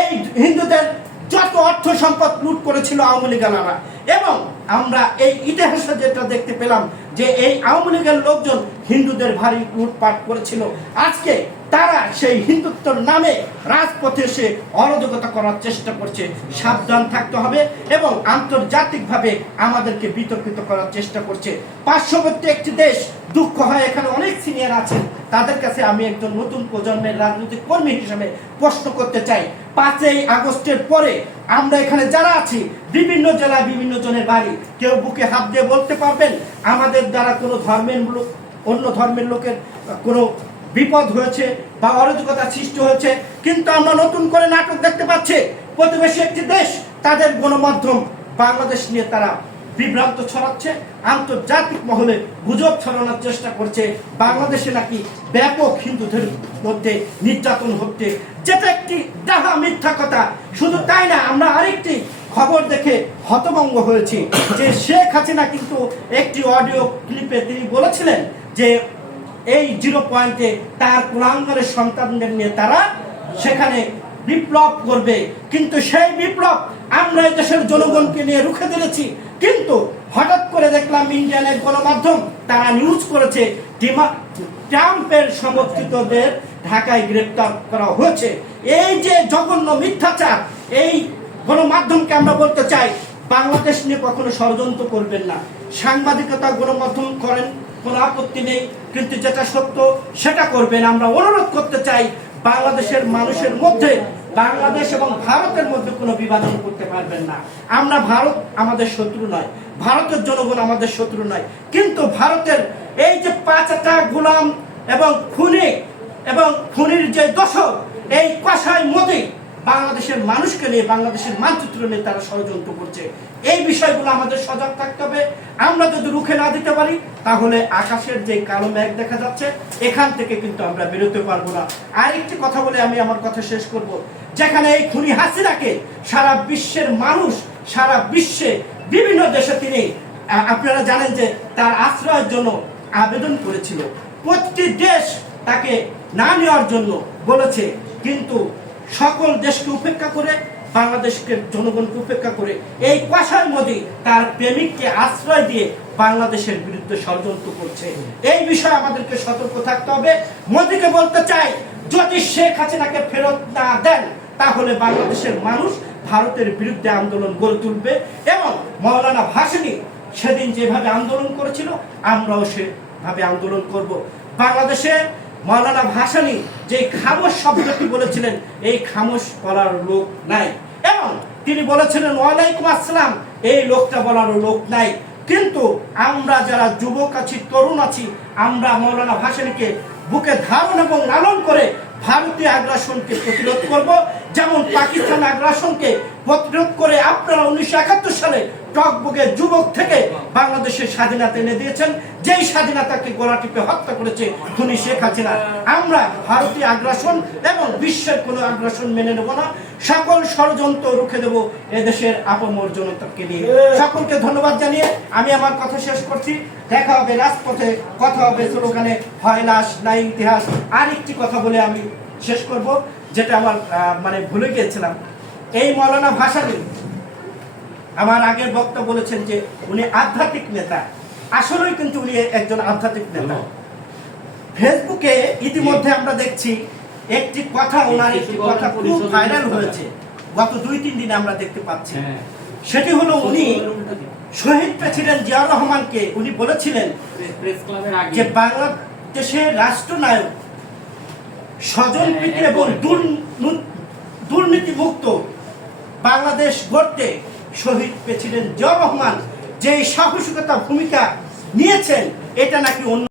এই হিন্দুদের যত অর্থ সম্পদ লুট করেছিল আওয়ামী লীগালারা, এবং আমরা এই ইতিহাসে যেটা দেখতে পেলাম যে এই আওয়ামী লীগের লোকজন হিন্দুদের ভারী লুটপাট করেছিল। আজকে তারা সেই হিন্দুত্বর নামে রাজপথে এসে অরাজকতা করার চেষ্টা করছে। সাবধান থাকতে হবে এবং আন্তর্জাতিকভাবে আমাদেরকে বিতর্কিত করার চেষ্টা করছে। পার্শ্ববর্তী একটি দেশ দুঃখ হয়, এখানে অনেক সিনিয়র আছেন, তাদের কাছে আমি একজন নতুন প্রজন্মের রাজনৈতিক কর্মী হিসেবে প্রশ্ন করতে চাই। পাঁচই আগস্টের পরে আমরা এখানে যারা আছি, বিভিন্ন জেলায় বিভিন্ন জনের বাড়ি, কেউ বুকে হাত দিয়ে বলতে পারবেন, আমাদের দ্বারা কোনো ধর্মের লোক, অন্য ধর্মের লোকের কোনো বিপদ হয়েছে বা অরাজকতা সৃষ্টি হয়েছে, কিন্তু আমরা নতুন করে নাটক দেখতে পাচ্ছি। প্রতিবেশী একটি দেশ, তাদের গণমাধ্যম, বাংলাদেশ নিয়ে তারা বিভ্রান্ত ছড়াচ্ছে, আন্তর্জাতিক মহলে গুজব ছড়ানোর চেষ্টা করছে, বাংলাদেশে নাকি ব্যাপক হিন্দুদের মধ্যে নির্যাতন হচ্ছে। যেটা একটি ডাহা মিথ্যা কথা। শুধু তাই না, আমরা আরেকটি খবর দেখে হতভঙ্গ হয়েছি যে শেখ হাসিনা কিন্তু একটি অডিও ক্লিপে তিনি বলেছিলেন যে এই জিরো পয়েন্টে তার কুলাঙ্গারের সন্তানদের নিয়ে তারা সেখানে বিপ্লব করবে। কিন্তু সেই বিপ্লব আমরা দেশের জনগণকে নিয়ে রুখে দিয়েছি। কিন্তু হঠাৎ করে দেখলাম ইন্ডিয়ানের গণমাধ্যম তারা নিউজ করেছে ট্রাম্পের সমর্থিতদের ঢাকায় গ্রেপ্তার করা হয়েছে। এই যে জঘন্য মিথ্যাচার, এই গণমাধ্যমকে আমরা বলতে চাই, বাংলাদেশ নিয়ে কখনো ষড়যন্ত্র করবেন না। সাংবাদিকতা গণমাধ্যম করেন, কোনো আপত্তি নেই, কিন্তু যেটা সত্য সেটা করবেন। আমরা অনুরোধ করতে চাই, বাংলাদেশের মানুষের মধ্যে বাংলাদেশ এবং ভারতের মধ্যে কোনো বিভাজন করতে পারবেন না। আমরা ভারত আমাদের শত্রু নয়, ভারতের জনগণ আমাদের শত্রু নয়, কিন্তু ভারতের এই যে পাঁচটা গুলাম এবং খুনি এবং খুনির যে দশক, এই কষায় মোদী বাংলাদেশের মানুষকে নিয়ে, বাংলাদেশের মানচিত্র নিয়ে তারা ষড়যন্ত্র করছে। এই বিষয়গুলো আমাদের সজাগ থাকতে হবে। আমরা যদি রুখে না দিতে পারি, তাহলে আকাশের যে কালো মেঘ দেখা যাচ্ছে, এখান থেকে কিন্তু আমরা বেরোতে পারব না। আরেকটি কথা বলে আমি আমার কথা শেষ করব। যেখানে এই খুনি হাসিনাকে সারা বিশ্বের মানুষ, সারা বিশ্বে বিভিন্ন দেশে তিনি আপনারা জানেন যে তার আশ্রয়ের জন্য আবেদন করেছিল। প্রতিটি দেশ তাকে না নেওয়ার জন্য বলেছে, কিন্তু সকল দেশকে উপেক্ষা করে বাংলাদেশকে জনগণকে উপেক্ষা করে এই পাশার মোদী তার প্রেমিককে আশ্রয় দিয়ে বাংলাদেশের বিরুদ্ধে ষড়যন্ত্র করছে। এই বিষয়ে আমাদেরকে সতর্ক থাকতে হবে। মোদীকে বলতে চাই, যদি শেখ হাসিনাকে ফেরত না দেন, তাহলে বাংলাদেশের মানুষ ভারতের বিরুদ্ধে আন্দোলন গড়ে তুলবে এবং মৌলানা ভাসানী সেদিন যেভাবে আন্দোলন করেছিল, আমরাও সেভাবে আন্দোলন করব। বাংলাদেশে মৌলানা ভাসানী যে খামোশ শব্দটি বলেছিলেন, এই খামোশ বলার লোক নাই। এবং তিনি বলেছিলেন, ওয়ালাইকুম আসসালাম। এই লোকটা বলার লোক নাই। কিন্তু আমরা যারা যুবক আছি, তরুণ আছি, আমরা মৌলানা ভাসানিকে বুকে ধারণ এবং লালন করে ভারতীয় আগ্রাসনকে প্রতিরোধ করব। যেমন পাকিস্তান আগ্রাসনকে প্রতিরোধ করে আপনারা উনিশশো একাত্তর সালে টকবুকে যুবক থেকে বাংলাদেশের স্বাধীনতা এনে দিয়েছেন। যেই স্বাধীনতাকে গোলা টিপে হত্যা করেছে খুনি শেখ হাসিনা। আমরা ভারতীয় আগ্রাসন এবং বিশ্বের কোনো আগ্রাসন মেনে নেব না। সকল ষড়যন্ত্র রুখে দেব এদেশের আপমর জনতাকে নিয়ে। সকলকে ধন্যবাদ জানিয়ে আমি আমার কথা শেষ করছি। দেখা হবে রাজপথে, কথা হবে স্লোগানে হয় লাশ, নাই ইতিহাস। আর একটি কথা বলে আমি শেষ করব, যেটা আমার মানে ভুলে গিয়েছিলাম। এই মৌলানা ভাসানী আমার আগের বক্তা বলেছেন যে উনি আধ্যাত্মিক নেতা। আসলেই কিন্তু উনি একজন আধ্যাত্মিক নেতা। ফেসবুকে ইতিমধ্যে আমরা দেখছি একটি কথা ওনার একটি কথা খুব ভাইরাল হয়েছে। গত দুই তিন দিনে আমরা দেখতে পাচ্ছি। হ্যাঁ। সেটি হলো উনি শহীদ প্রেসিডেন্ট জিয়াউর রহমানকে উনি বলেছিলেন যে বাংলাদেশের রাষ্ট্রনায়ক স্বজন প্রীতি এবং দুর্নীতি মুক্ত বাংলাদেশ গড়তে শহীদ প্রেসিডেন্ট জিয়াউর রহমান। যে সাহসিকতা ভূমিকা নিয়েছেন এটা নাকি অন্য